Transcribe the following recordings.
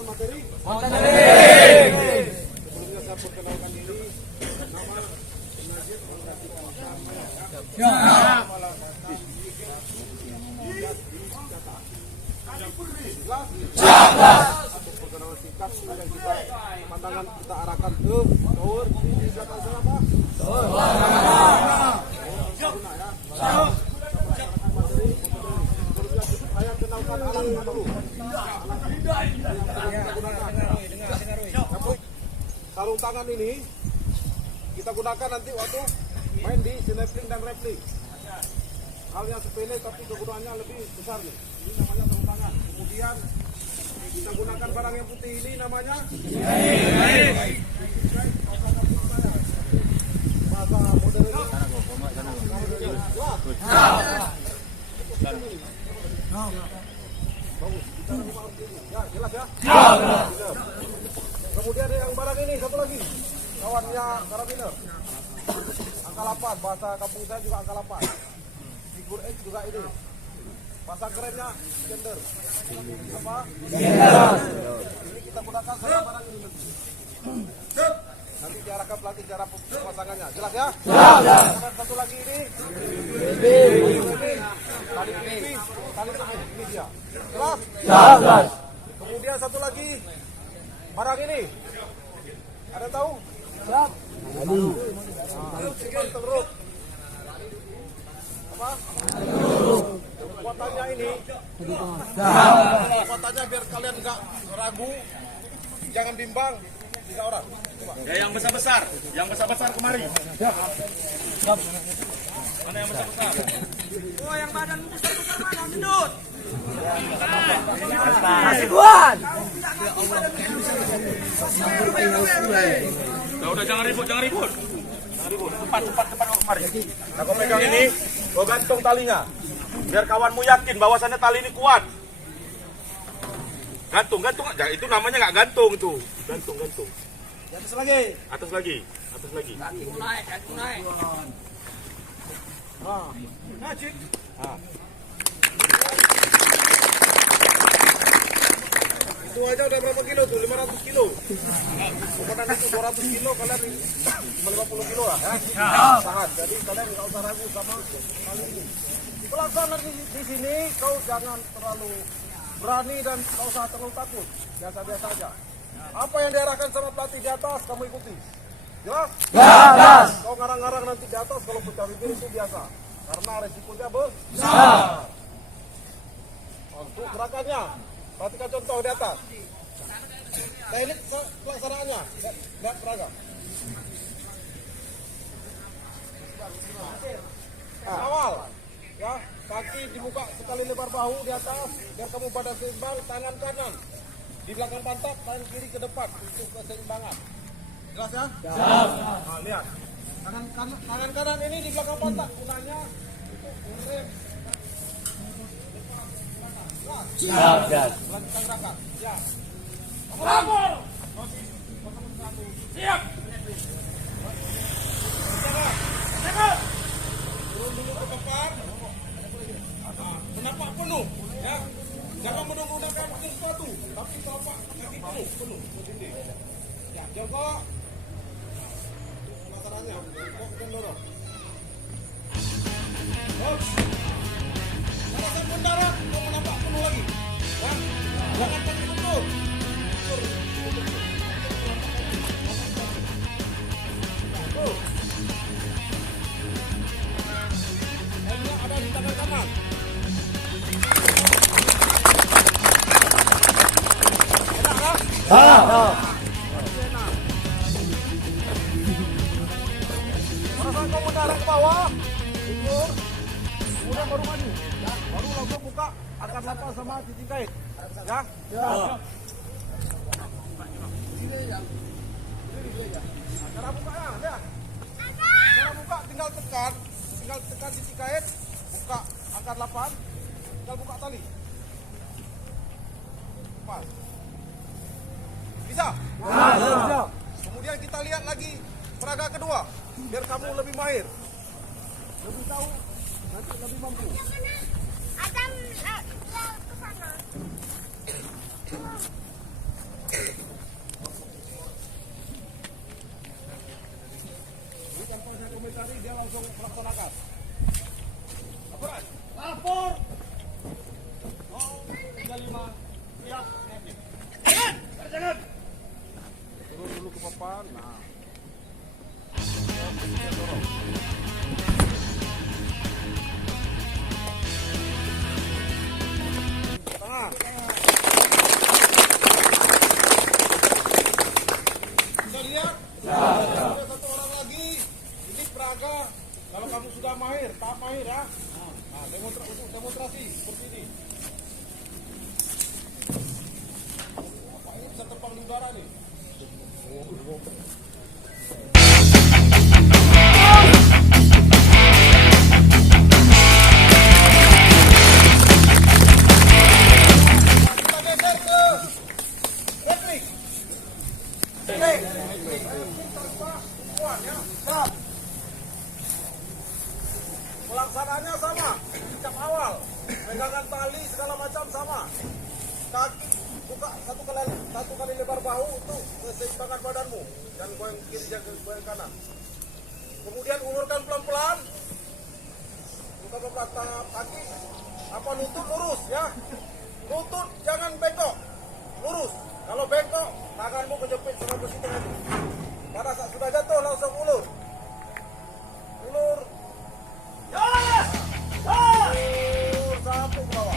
menggunakan materi. Sebelumnya saya perkenalkan diri. Nama Najib Untuk perkenalan singkat, kemudian kita pandangan kita arahkan ke tower di belakang sana, Pak. Saya kenalkan alatnya dulu. Sarung tangan ini kita gunakan nanti waktu main di sinepling dan repling. Halnya sepele tapi kegunaannya lebih besar nih. Ini namanya sarung tangan. Kemudian kita gunakan barang yang putih ini namanya bahasa modern. Ya, jelas ya? Kemudian yang barang ini satu lagi, kawannya karabiner. Angka 8, bahasa kampung saya juga angka 8. Figur X juga ini. Bahasa kerennya gender. Apa? Gender. Ini kita gunakan sama barang ini. Nanti diarahkan pelatih cara pemasangannya. Jelas ya? Jelas. Satu lagi ini. Tali tipis, tali tepung. Ini dia. Jelas? Jelas. Kemudian satu lagi. Barang ini. Ada tahu? Jelas. Terus. Apa? Kekuatannya ini. Kekuatannya biar kalian nggak ragu. Jangan bimbang. 3 orang. Coba. Ya, yang besar-besar. Yang besar-besar kemari. Mana yang besar-besar? Oh, yang badan besar-besar mana? Gendut. Masih buat. Udah jangan ribut, jangan ribut. Cepat kemari. Nah, kau pegang ini, kau gantung talinya. Biar kawanmu yakin bahwasannya tali ini kuat. Gantung. Itu namanya nggak gantung itu. Gantung. Di atas lagi. Atas lagi. Kaki naik. Nah, Cik. Itu aja udah berapa kilo tuh? 500 kilo. Kemudian itu 200 kilo, kalian 50 kilo lah ya. Tahan. Jadi kalian nggak usah ragu sama kali ini. Pelaksana di sini kau jangan terlalu berani dan kau usah terlalu takut. Biasa-biasa aja. Apa yang diarahkan sama pelatih di atas kamu ikuti. Jelas? Jelas. Kau ngarang-ngarang nanti di atas kalau pecah bibir itu biasa. Karena resikonya besar. Untuk gerakannya, perhatikan contoh di atas. Teknik pelaksanaannya, lihat seragam. Awal, ya, kaki dibuka sekali lebar bahu di atas, biar kamu pada seimbang. Tangan kanan di belakang pantat, tangan kiri ke depan untuk keseimbangan. Jelas ya? Jelas. Nah, lihat. Tangan kanan ini di belakang pantat, gunanya untuk ngerem. Jelas. Lanjutkan gerakan. Ya. Lapor. Siap. Turun dulu ke depan. Menapak penuh, ya. Jangan menggunakan sesuatu, tapi telapak kaki penuh. Ya, jongkok. Pelaksanaannya, jongkok dan dorong. Kalau saya mendarat, kau menapak penuh lagi. Ya, jangan kaki betul. Helmnya ada di tangan kanan. Perasaan kau mendarat ke bawah, ukur, kemudian baru maju, ya. Baru langsung buka angkat lapas sama titik kait, ya. Cara bukanya, lihat. Cara buka tinggal tekan titik kait, buka angkat lapan, tinggal buka tali. Pas. Bisa? Bisa. Kemudian kita lihat lagi peraga kedua, biar kamu lebih mahir, lebih tahu, nanti lebih mampu. Adam ke sana. juara nih. Kita geser ke retrik. Pelaksanaannya sama, sejak awal, pegangan tali segala macam sama. Kaki buka satu kali lebar bahu untuk keseimbangan badanmu, dan goyang kiri jangan goyang kanan. Kemudian ulurkan pelan-pelan, buka beberapa kaki, lutut lurus ya, lutut jangan bengkok, lurus. Kalau bengkok, tanganmu kejepit sama besi tengah itu. Pada saat sudah jatuh langsung ulur, ulur, ulur sampai ke bawah.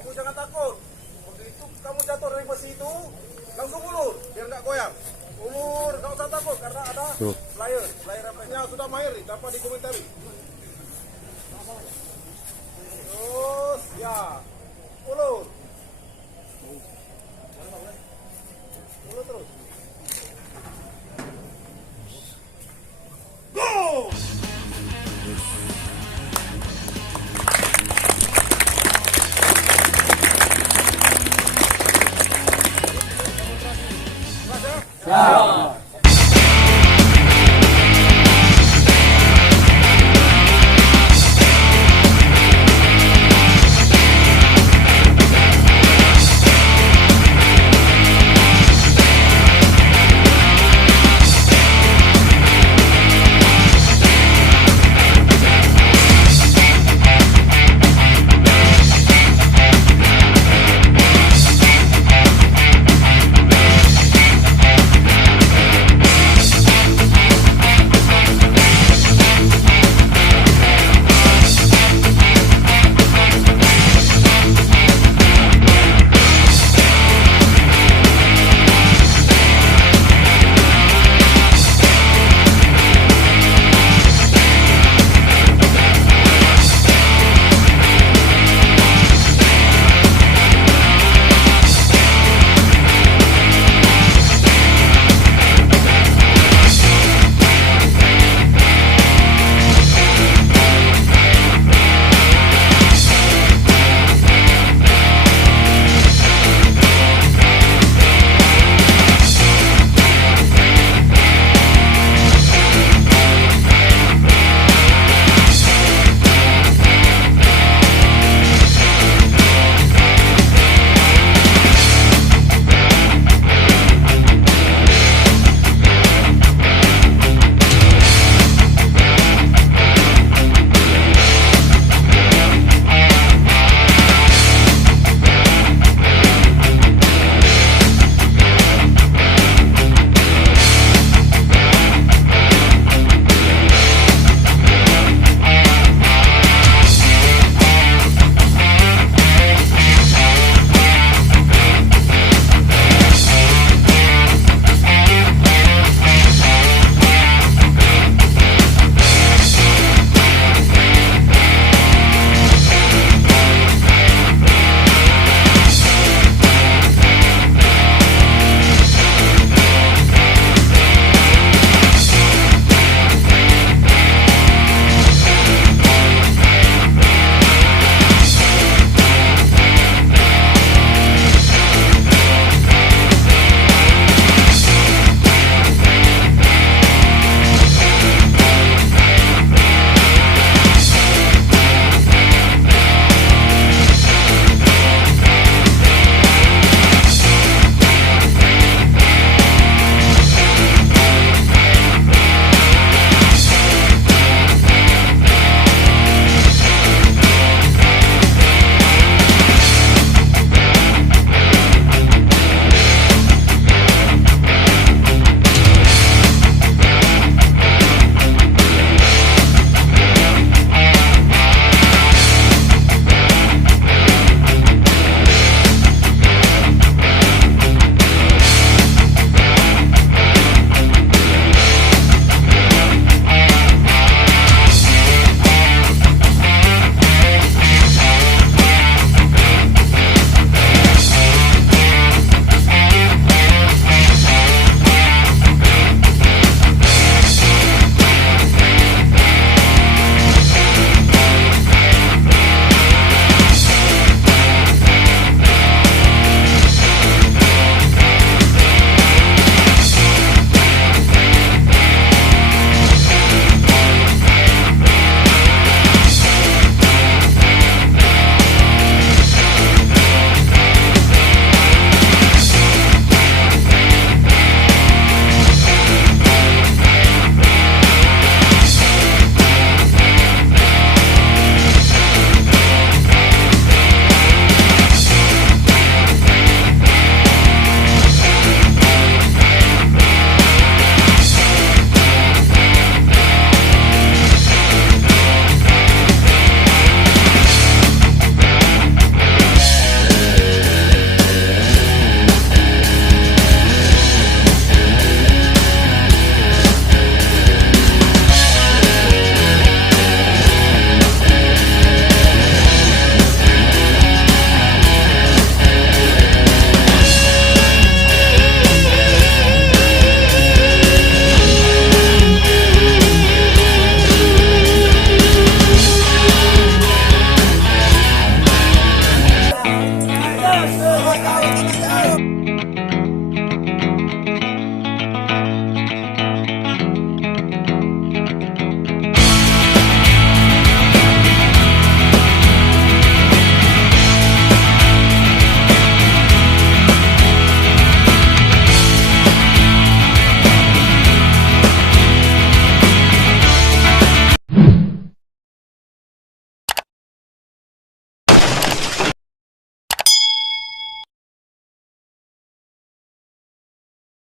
Kamu jangan takut. Begitu kamu jatuh dari besi itu, langsung ulur, biar nggak goyang. Ulur, nggak usah takut karena ada flyer efeknya sudah mahir, dapat dikomentari. Terus, ya, ulur. Ulur terus.